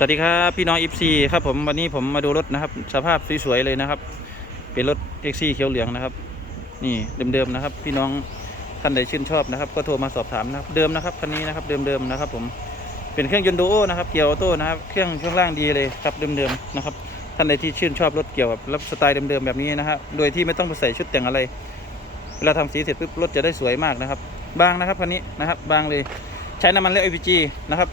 สวัสดีครับพี่น้องอีฟซีครับผมวันนี้ผมมาดูรถนะครับ สภาพสวยๆเลยนะครับ เป็นรถเอ็กซี่เขียวเหลืองนะครับ นี่เดิมๆนะครับ พี่น้องท่านใดชื่นชอบนะครับ ก็โทรมาสอบถามนะครับเดิมนะครับคันนี้นะครับเดิมๆนะครับ ผมเป็นเครื่องยนต์ดูโอนะครับเกียร์ออโต้นะครับเครื่องช่วงล่างดีเลยครับเดิมๆนะครับท่านใดที่ชื่นชอบรถเกี่ยวกับรถสไตล์เดิมๆแบบนี้นะครับโดยที่ไม่ต้องไปใส่ชุดแต่งอะไรเวลาทำสีเสร็จปุ๊บรถจะได้สวยมากนะครับ บางนะครับคันนี้นะครับ บางเลยใช้น้ำมันและ LPG นะครับ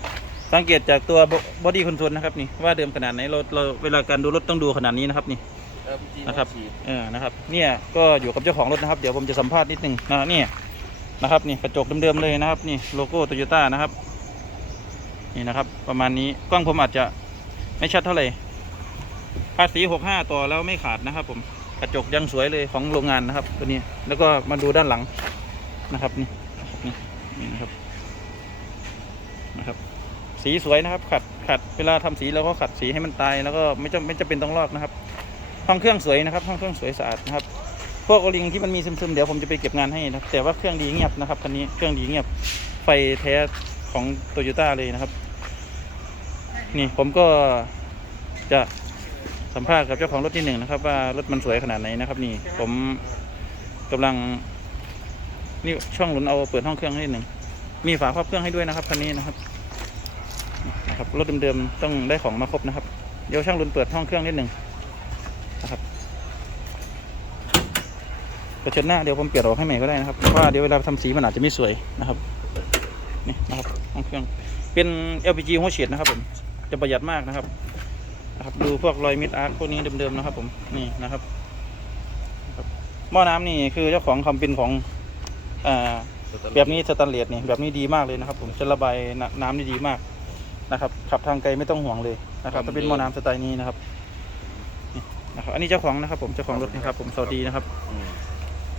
สังเกตจากตัวบอดี้คอนโทรลนะครับนี่ว่าเดิมขนาดไหนเราเราเวลาการดูรถต้องดูขนาดนี้นะครับนี่นะครับเออนะครับเนี่ยก็อยู่กับเจ้าของรถนะครับ เดี๋ยวผมจะสัมภาษณ์นิดนึงนะเนี่ยนะครับนี่กระจกเดิมๆเลยนะครับนี่โลโก้โตโยต้านะครับนี่นะครับประมาณนี้กล้องผมอาจจะไม่ชัดเท่าไหร่ภาษี65ต่อแล้วไม่ขาดนะครับ ผมกระจกยังสวยเลยของโรงงานนะครับตัวนี้แล้วก็มาดูด้านหลังนะครับนี่นี่นี่นะครับนะครับ สีสวยนะครับ ขัดขัดเวลาทำสีเราก็ขัดสีให้มันตายแล้วก็ไม่จำไม่จะเป็นต้องลอกนะครับ ห้องเครื่องสวยนะครับ ห้องเครื่องสวยสะอาดนะครับ พวกโอลิงที่มันมีซึมๆเดี๋ยวผมจะไปเก็บงานให้นะแต่ว่าเครื่องดีเงียบนะครับคันนี้เครื่องดีเงียบไฟแท้ของโตโยต้าเลยนะครับ นี่ผมก็จะสัมภาษณ์กับเจ้าของรถที่หนึ่งนะครับ ว่ารถมันสวยขนาดไหนนะครับ นี่ผมกำลังนี่ช่องหลุนเอาเปิดห้องเครื่องให้หนึ่งมีฝาครอบเครื่องให้ด้วยนะครับคันนี้นะครับ นะครับรถเดิมๆต้องได้ของมาครบนะครับเดี๋ยวช่างหลุนเปิดห้องเครื่องนิดหนึ่งนะครับกระเช็ดหน้าเดี๋ยวผมเปลี่ยนออกให้ใหม่ก็ได้นะครับเพราะว่าเดี๋ยวเวลาทำสีมันอาจจะไม่สวยนะครับนี่นะครับห้องเครื่องเป็น LPG หัวเฉียดนะครับผมจะประหยัดมากนะครับนะครับ ดูพวกรอยมิดอาร์คพวกนี้เดิมๆนะครับ ผมนี่นะครับหม้อน้ำนี่คือเจ้าของคำเป็นของอแบบนี้สแตนเลสนี่แบบนี้ดีมากเลยนะครับ ผมจะระบายน้ำน้ำได้ดีมาก นะครับ ขับทางไกลไม่ต้องห่วงเลยนะครับถ้าเป็นหม้อน้ำสไตล์นี้นะครับนะครับ อันนี้เจ้าของนะครับ ผมเจ้าของรถนะครับ ผมสวัสดีนะครับ อืม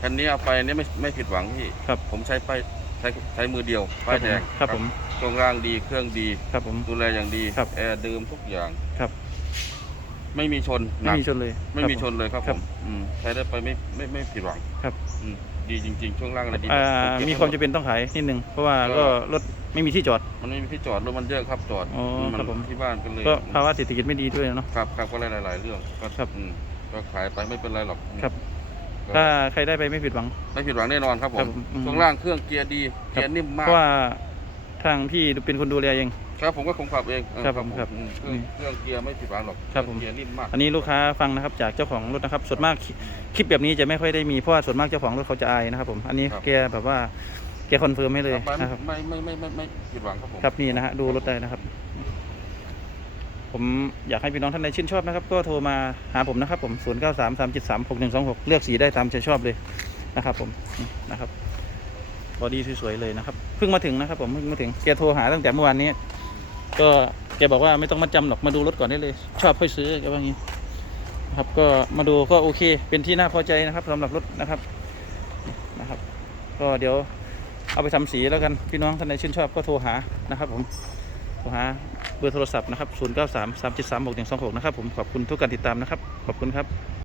คันนี้เอาไปเนี่ยไม่ไม่ผิดหวังพี่ครับ ผมใช้ไปใช้ใช้มือเดียวป้ายแดงครับผม ช่วงล่างดีเครื่องดี ครับผม ดูแลอย่างดีครับแอร์เดิมทุกอย่างครับ ไม่มีชนหไม่นักมีชนเลยไม่มีครับชผนเลยครับครัผบมอืมใช้ได้ไปไม่ไม่ไม่ผิดหวังครับ อืมดีจริง ๆ ช่วงล่างอะไรดีอ่าผเก็บมีความจำเป็นต้องขายนิดนึง เพราะว่าก็ก็รถไม่มีที่จอด มันไม่มีที่จอดรถมันเยอะครับจอดอ๋อมัครับผม ที่บ้านกันเลยก็ภาวะเศรษฐกิจไม่ดีด้วยเนาะ ครับครับก็หลายๆเรื่องก็ครับอืมก็ขายไปไม่เป็นไรหรอกครับ ก็ถ้าใครได้ไปไม่ผิดหวัง ไม่ผิดหวังแน่นอนครับผครัมบอืม ช่วงล่างเครื่องเกียร์ดีครับเกียร์นิ่มมากเพราะว่าทางพี่เป็นคนดูแลเอง ครับผมก็คงขับเองเออครับผมครับอืมเครื่องเครื่องเกียร์ไม่ผิดหวังหรอกครับผม เกียร์นิ่มมาก อันนี้ลูกค้าฟังนะครับจากเจ้าของรถนะครับส่วนมากคลิคลิปแบบนี้จะไม่ค่อยได้มีเพราะว่าส่วนมากเจ้าของรถเขาจะอายนะครับผมอันนี้แกแบบว่าแกคอนเฟิร์มให้เลยครับนะครับไม่ไม่ไม่ไม่ไม่ผิดหวังครับผมครับนี่นะฮะดูรถได้นะครับ ผมอยากให้พี่น้องท่านใดชื่นชอบนะครับ ก็โทรมาหาผมนะครับ ผม 0 9 3 3 7 3 6 1 2 6 เลือกสีได้ตามใจชอบเลยนะครับ ผมนี่นะครับบอดี้สวยๆเลยนะครับเพิ่งมาถึงนะครับ ผมเพิ่งมาถึงแกโทรหาตั้งแต่เมื่อวานนี้ ก็แกบอกว่าไม่ต้องมาจำหรอกมาดูรถก่อนได้เลย ชอบค่อยซื้อแกว่างี้ครับก็มาดูก็โอเค เป็นที่น่าพอใจนะครับสำหรับรถนะครับนะครับ ก็เดี๋ยวเอาไปทำสีแล้วกันพี่น้องท่านใดชื่นชอบก็โทรหานะครับผมโทรหาเบอร์โทรศัพท์นะครับ 0 9 3 3 7 3 6 1 2 6 นะครับผมขอบคุณทุกการติดตามนะครับ ขอบคุณครับ